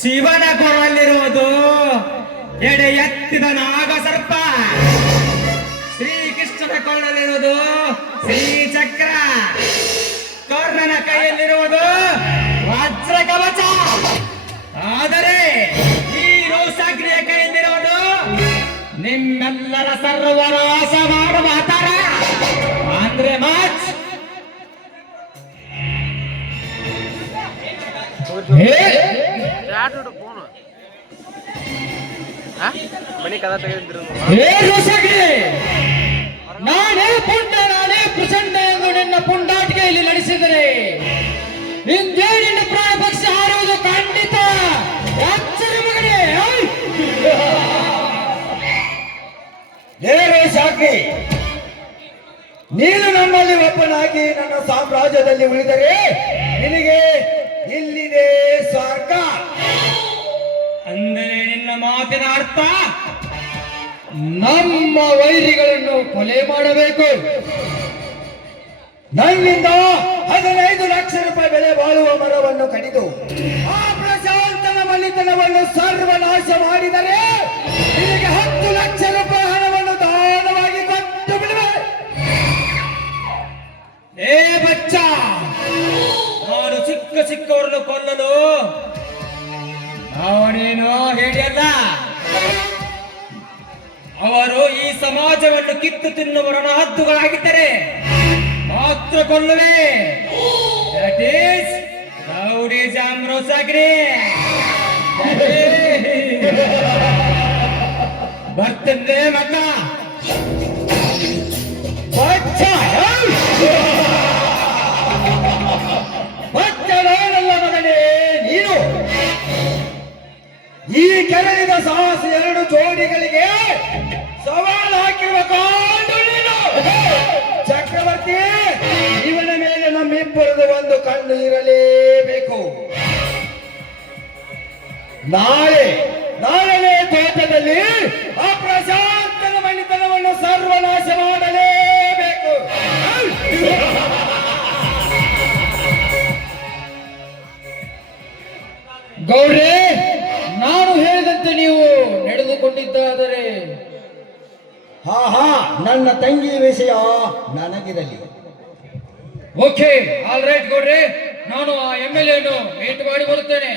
ಶಿವನ ಕೊರಲ್ಲಿರುವುದು ಎಡೆ ಎತ್ತಿದ ನಾಗ ಸರ್ಪ, ಶ್ರೀಕೃಷ್ಣನ ಕೊಳ್ಳಲ್ಲಿರುವುದು ಶ್ರೀಚಕ್ರ, ಕರ್ಣನ ಕೈಯಲ್ಲಿರುವುದು ವಜ್ರ ಕವಚ. ಆದರೆ ಈ ರೋಷಾಗ್ನಿಯ ಕೈಯಲ್ಲಿರುವುದು ನಿಮ್ಮೆಲ್ಲರ ಸರ್ವನಾಶ ಮಾಡುವ ಹಠರ ಅಂದ್ರೆ ಮಾಚ್. ನಾನೇ ಪುಂಡ, ನಾನೇ ಪ್ರಚಂಡ ಎಂದು ನಿನ್ನ ಪುಂಡಾಟಿಕೆಯಲ್ಲಿ ನಡೆಸಿದರೆ ಇಂದೇ ನಿನ್ನ ಪ್ರಾಣ ಪಕ್ಷ ಹಾರುವುದು ಖಂಡಿತ. ಎಚ್ಚರ ಮಗನೇ. ಸಾಕಿ, ನೀನು ನಮ್ಮಲ್ಲಿ ಒಬ್ಬನಾಗಿ ನನ್ನ ಸಾಮ್ರಾಜ್ಯದಲ್ಲಿ ಉಳಿದರೆ ನಿನಗೆ ಇಲ್ಲಿದೆ ಸ್ವರ್ಗ. ಅಂದರೆ ನಿನ್ನ ಮಾತಿನ ಅರ್ಥ ನಮ್ಮ ವೈರಿಗಳನ್ನು ಕೊಲೆ ಮಾಡಬೇಕು. ನನ್ನಿಂದ 15 ಲಕ್ಷ ರೂಪಾಯಿ ಬೆಲೆ ಬಾಳುವ ಮರವನ್ನು ಕಡಿದು ಆ ಪ್ರಶಾಂತನ ಮನೆತನವನ್ನು ಸರ್ವನಾಶ ಮಾಡಿದರೆ ನಿನಗೆ 10 ಲಕ್ಷ ರೂಪಾಯಿ ಹಣವನ್ನು ದಾನವಾಗಿ ಕೊಟ್ಟು ಬಿಡುವೆ. ಏ ಬಚ್ಚ, ನಾನು ಚಿಕ್ಕವರನ್ನು ಕೊಲ್ಲಲು ನಾನೇನು ಹೇಳಿಯಲ್ಲ. ಅವರು ಈ ಸಮಾಜವನ್ನು ಕಿತ್ತು ತಿನ್ನುವರನ ಹದ್ದುಗಳಾಗಿದ್ದರೆ ಮಾತ್ರ ಕೊಲ್ಲುವೆ. ದಟ್ ಈಸ್ ರೌಡಿಸಂ, ರೋಷಾಗ್ನಿ. ಬರ್ತಂದೆ ಮಗ. ಬಚ್ಚನಲ್ಲ ಮಗನೇ ನೀನು. ಈ ಕೆರಳಿದ ಸಾಹಸ 2 ಜೋಡಿಗಳಿಗೆ ಸವಾಲು ಹಾಕಿರುವ ಕಾಂಡು ನೀನು. ಚಕ್ರವರ್ತಿ, ಇವನ ಮೇಲೆ ನಮ್ಮಿಬ್ಬರದು ಒಂದು ಕಣ್ಣು ಇರಲೇಬೇಕು. ನಾಳೆನೇ ತೋಟದಲ್ಲಿ ಆ ಪ್ರಶಾಂತನ ಮಣಿತನವನ್ನು ಸರ್ವನಾಶ ಮಾಡಲೇಬೇಕು. ಗೌಡ್ರೆ, ನಾನು ಹೇಳಿದಂತೆ ನೀವು ನಡೆದುಕೊಂಡಿದ್ದಾದರೆ ನನ್ನ ತಂಗಿ ವಿಷಯ ನನಗಿರಲಿ. ಓಕೆ, ಆಲ್ ರೈಟ್ ಗೌಡ್ರೆ, ನಾನು ಆ MLA ಮೀಟ್ ಮಾಡಿ ಬರುತ್ತೇನೆ.